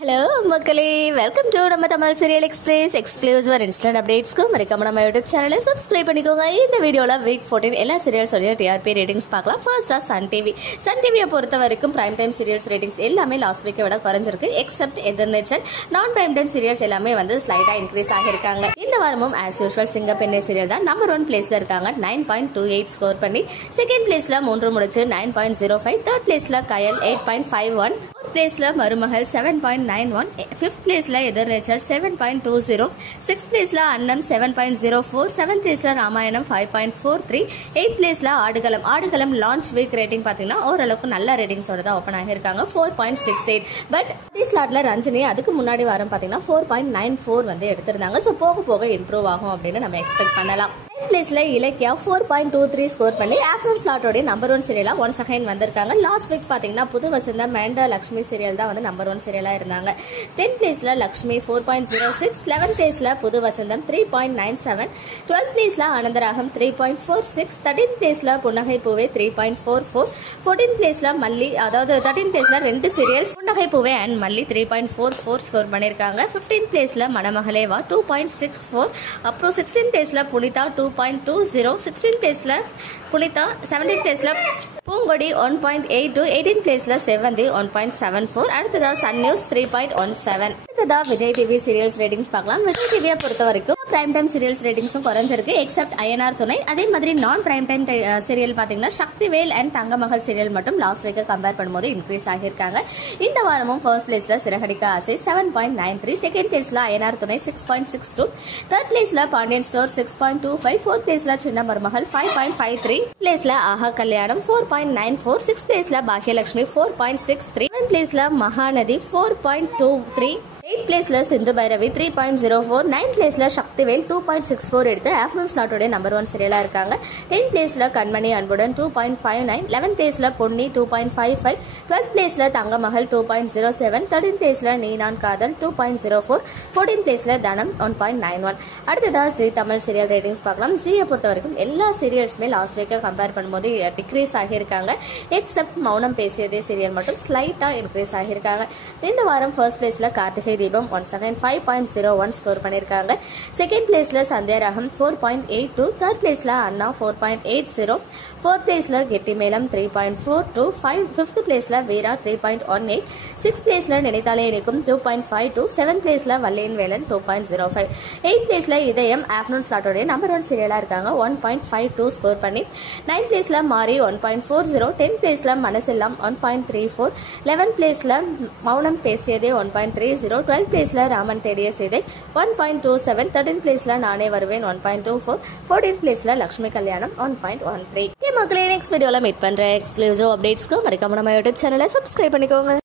Hello மக்களே, welcome to நம்ம Tamil serial express exclusive and instant அப்டேட்ஸ்க்கு மறக்காம நம்ம யூடியூப் சேனலை சப்ஸ்கிரைப் பண்ணிக்கோங்க. இந்த வீடியோவில் வீக் 14 எல்லா சீரியல்ஸோட டிஆர்பி ரேட்டிங்ஸ் பார்க்கலாம். ஃபர்ஸ்ட்டாக சன் டிவியை பொறுத்த வரைக்கும் பிரைம் டைம் சீரியல்ஸ் ரேட்டிங்ஸ் எல்லாமே லாஸ்ட் வீக்கை விட குறைஞ்சிருக்கு. எக்ஸப்ட் எதிர்நீச்சல் நான் பிரைம் டைம் சீரியல்ஸ் எல்லாமே வந்து ஸ்லைட்டாக இன்க்ரீஸ் ஆகியிருக்காங்க. இந்த வாரமும் ஆஸ் யூஷுவல் சிங்கப்பெண்ணை சீரியல் தான் நம்பர் 1 பிளேஸில் இருக்காங்க. 9.28 ஸ்கோர் பண்ணி செகண்ட் பிளேஸில் 3 முடிச்சு 9.05, தேர்ட் பிளேஸில் கயல் 8.51, பிளேஸ்ல மருமகள் 7.91, 5th பிளேஸ்ல எதிர்நீச்சல் 7.20, 6th பிளேஸ்ல அன்னம் 7.04, 7th பிளேஸ்ல ராமாயணம் 5.43, 8th பிளேஸ்ல ஆடுகளம் லான்ச் வீக் ரேட்டிங் பாத்தீங்கன்னா ஓரளவுக்கு நல்ல ரேட்டிங்ஸோட தான் ஓபன் ஆகியிருக்காங்க. 4.68. பட் ஸ்லாட்ல ரஞ்சினி அதுக்கு முன்னாடி வாரம் பாத்தீங்கன்னா 4.94 வந்து எடுத்திருந்தாங்க. ஸோ போக போக இம்ப்ரூவ் ஆகும் அப்படின்னு நம்ம எக்ஸ்பெக்ட் பண்ணலாம். பிளேஸ்ல இலக்கியா 4.23 ஸ்கோர் பண்ணி ஆஃப்டர்நூன் ஸ்லாட்டோட நம்பர் 1 சீரியலா ஒன்ஸ் அகைன் வந்திருக்காங்க. லாஸ்ட் வீக் பாத்தீங்கன்னா புது வசந்தம் மேண்டா லக்ஷ்மி சீரியல் தான் வந்து நம்பர் 1 சீரியலா இருந்தாங்க. 10th பிளேஸ்ல லக்ஷ்மி 4.06, 11th பிளேஸ்ல புது வசந்தம் 3.97, 12th பிளேஸ்ல ஆனந்தராகம் 3.46, 13th பிளேஸ்ல புன்னகை பூவே 3.44, 14th பிளேஸ்ல மல்லி, அதாவது 13th பிளேஸ்ல ரெண்டு சீரியல்ஸ் புன்னகை பூவே அண்ட் மல்லி 3.44 ஸ்கோர் பண்ணிருக்காங்க. 15th பிளேஸ்ல மணமகளேவா 2.64, அப்புறம் 16th பிளேஸ்ல புனிதா 2.20, 16th பிளேஸ்ல புனிதா, 17th பிளேஸ்ல பூங்கொடி 1.82, 18th பிளேஸ்ல செவந்தி 1.74, அடுத்ததா சன் நியூஸ் 3.17. அடுத்ததா விஜய் டிவி சீரியல்ஸ் ரேட்டிங்ஸ் பார்க்கலாம். விஜய் டிவியை பொறுத்த வரைக்கும் பிரைம் டைம் சீரியல்ஸ் ரேட்டிங்ஸும் குறைஞ்சிருக்கு. எக்ஸப்ட் அய்யனார் துணை, அதே மாதிரி நான் பிரைம் டைம் சீரியல் பாத்தீங்கன்னா சக்திவேல் அண்ட் தங்கமகள் சீரியல் மட்டும் லாஸ்ட் வீக்கை கம்பேர் பண்ணும்போது இன்க்ரீஸ் ஆகியிருக்காங்க. இந்த வாரமும் ஃபர்ஸ்ட் பிளேஸ்ல சிறகடிக்க ஆசை 7.93, செகண்ட் பிளேஸ்ல அய்யனார் துணை 6.62, தேர்ட் பிளேஸ்ல பாண்டியன் ஸ்டோர் 6.25, ஃபோர்த் பிளேஸ்ல சின்ன மருமகள் 5.53, பிளேஸ்ல ஆஹா கல்யாணம் 4.94, 6th பிளேஸ்ல பாக்கியலட்சுமி 4.63, 7th பிளேஸ்ல மகாநதி 4.23, 8th பிளேஸ்ல சிந்து பைரவி 3.04, 9th பிளேஸ்ல சக்திவேல் 2.64 எடுத்து ஆஃப்டர்நூன் ஸ்லாட்டோட நம்பர் 1 சீரியலா இருக்காங்க. 10th பிளேஸ்ல கண்மணி அன்புடன் 2.59, 11th பிளேஸ்ல பொன்னி 2.55, 12th பிளேஸ்ல தங்கமகள் 2.07, 13th பிளேஸ்ல நீனான் காதல் 2.04, 14th பிளேஸ்ல தனம் 1.91. அடுத்ததா ஜி தமிழ் சீரியல் ரேட்டிங்ஸ் பார்க்கலாம். ஜியை பொறுத்த வரைக்கும் எல்லா சீரியல்ஸுமே லாஸ்ட் வீக்கை கம்பேர் பண்ணும்போது டிக்ரீஸ் ஆகியிருக்காங்க. எக்ஸப்ட் மௌனம் பேசியதே சீரியல் மட்டும் ஸ்லைட்டா இன்க்ரீஸ் ஆகியிருக்காங்க. இந்த வாரம் ஃபர்ஸ்ட் பிளேஸ்ல Karthigai Deepam once again 5.01 score பண்ணிருக்காங்க. செகண்ட் பிளேஸ்ல சந்தியா ராகம் 4.82, தேர்ட் பிளேஸ்ல அண்ணா 4.80, ஃபோர்த் பிளேஸ்ல கெட்டி மேலம் 3.42, 5th பிளேஸ்ல வீரா 3.18, 6th பிளேஸ்ல நினைத்தாலே இனிக்கும் 2.52, 7th பிளேஸ்ல வல்லியன் வேலன் 2.05, 8th பிளேஸ்ல இதயம் ஆஃப்டர்நூன் ஸ்லாட்டோட நம்பர் 1 சீரியலா இருக்காங்க. 1.52 ஸ்கோர் பண்ணி 9th பிளேஸ்ல மாரி 1.40, 10th பிளேஸ்ல மனசெல்லாம் 1.34, 11th பிளேஸ்ல மௌனம் பேசியதே 1.30, 12th பிளேஸ்ல ராமன் தேடிய சீதை 1.27, 13th பிளேஸ்ல நானே வருவேன் 1.24, 14th பிளேஸ்ல லட்சுமி கல்யாணம் 1.13. மக்களே, நெக்ஸ்ட் வீடியோல மீட் பண்ற எக்ஸ்க்ளூசிவ் அப்டேட்ஸ்க்கு மறக்காம நம்ம யூடியூப் சேனலை சப்ஸ்கிரைப் பண்ணிக்கோங்க.